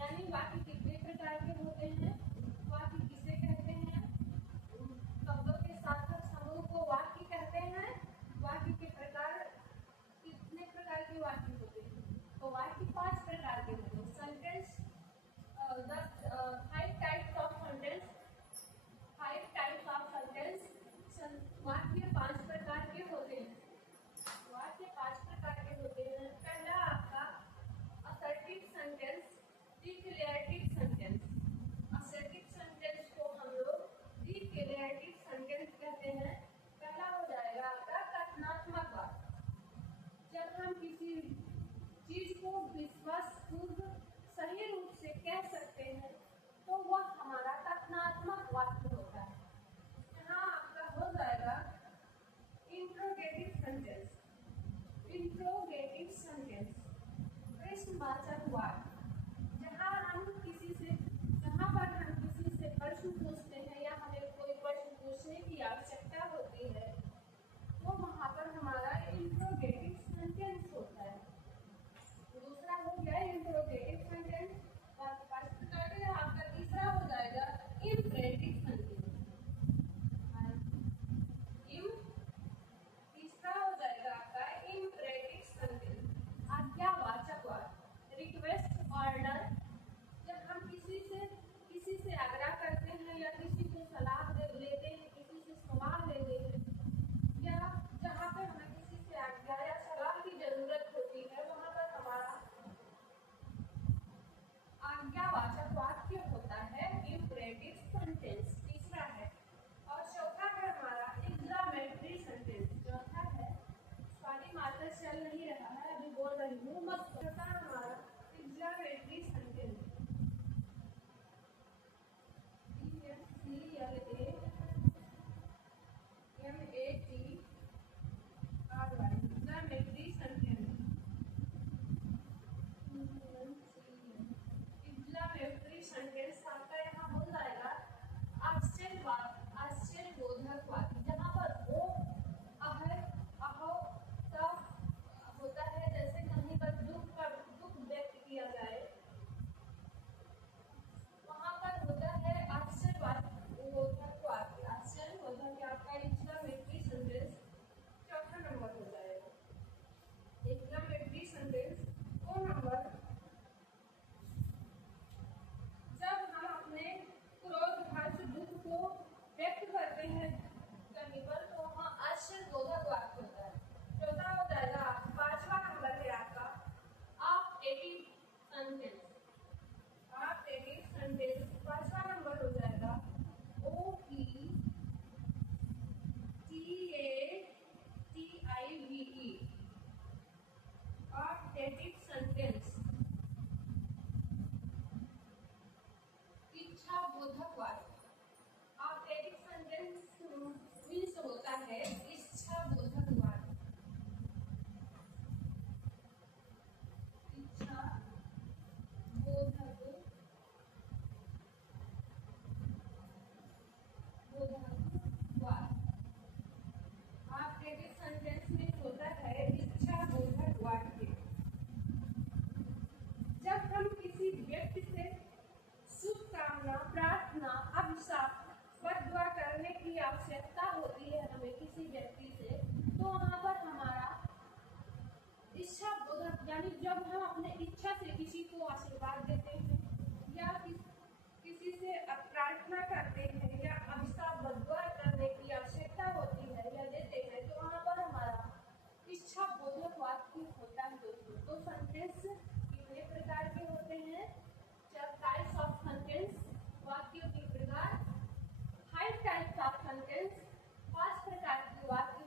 यानी वाक्य कितने प्रकार के होते हैं, वाक्य किसे कहते हैं, शब्दों के सार्थक समूह को वाक्य कहते हैं। वाक्य के प्रकार, कितने प्रकार के वाक्य होते हैं, तो वाक्य 5 प्रकार के होते हैं। Sentence, the 5 types of sentence, 5 types of sentence. वाक्य 5 प्रकार के होते हैं, वाक्य 5 प्रकार के होते हैं। पहला आपका assertive sentence, declarative sentence. Assertive sentence को हम लोग डिक्लेरेटिव सेंटेंस कहते हैं। पहला हो जाएगा आपका कथनात्मक वाक्य। जब हम किसी चीज को विश्वासपूर्वक सही रूप से कह सकते हैं तो वह हमारा कथनात्मक वाक्य होता है। यहाँ आपका हो जाएगा इंट्रोगेटिव सेंटेंस। इंट्रोगेटिव सेंटेंस प्रश्नवाचक वाक्य। जहाँ पर हम किसी से प्रश्न पूछते हैं या हमें कोई प्रश्न पूछने की आवश्यकता होती है तो वहाँ पर हमारा इंट्रोगेटिव सेंटेंस होता है। दूसरा हो गया इंट्रोगेटिव सेंटेंस। आपका तीसरा हो जाएगा इम्परेटिव सेंटेंस। तीसरा हो जाएगा आपका इम्परेटिव सेंटेंस, आज्ञावाचक वाक्य। Request, order. जब हम किसी से आग्रह करते हैं या किसी को सलाह लेते हैं, किसी से सवाल लेते हैं या जहाँ पर हमें किसी से आज्ञा या सलाह की जरूरत होती है वहाँ पर हमारा आज्ञावाचक वाक्य होता है इम्परेटिव सेंटेंस। तीसरा है। और चौथा है हमारा एक्सक्लेमेटरी सेंटेंस। चौथा है, सॉरी मात्र चल नहीं रहा है, अभी बोल रही हूँ मत। चौथा हमारा exclamatory sentence. Exclamatory sentence. Exclamatory sentence आपका यहाँ हो जाएगा आश्चर्यबोधक वाक्य। जहाँ पर ओ, अहर, अहो, तब होता है, जैसे कहीं पर दुख व्यक्त किया जाए वहाँ पर होता है आश्चर्यबोधक वाक्य। आश्चर्यबोधक आपका एक्सक्लेमेटरी सेंटेंस चौथा नंबर हो जाएगा। एक्सक्लेमेटरी सेंटेंस को नंबर, जब हम अपने क्रोध, हर्ष, दुख को व्यक्त करते हैं कहीं पर तो वहाँ आश्चर्यबोधक वाक्य होता है। चौथा हो जाएगा, पांचवा नंबर है आपका ऑप्टेटिव सेंटेंस। ऑप्टेटिव सेंटेंस पांचवा नंबर हो जाएगा OPTATIVE। ऑप्टेटिव सेंटेंस इच्छाबोधक वाक्य। ऑप्टेटिव सेंटेंस मीन्स होता है इच्छाबोधक वाक्य। इच्छाबोधक वाक्य। ऑप्टेटिव सेंटेंस मीन्स होता है इच्छाबोधक वाक्य। जब हम किसी व्यक्ति से शुभकामना, प्रार्थना, अभिशाप, बद्दुआ करने की आवश्यकता होती है हमें किसी व्यक्ति से, तो वहाँ पर हमारा इच्छा बोधक, यानी जब हम अपने इच्छा से किसी को आशीर्वाद देते हैं या किसी से प्रार्थना करते हैं या अभिशाप, बद्दुआ करने की आवश्यकता होती है या देते हैं तो वहाँ पर हमारा इच्छा बोधक वाक्य होता है दोस्तों। तो सेंटेंस कितने प्रकार के होते हैं, टाइप्स ऑफ सेंटेंस, वाक्यों के प्रकार, 5 टाइप्स ऑफ सेंटेंस, 5 प्रकार के वाक्य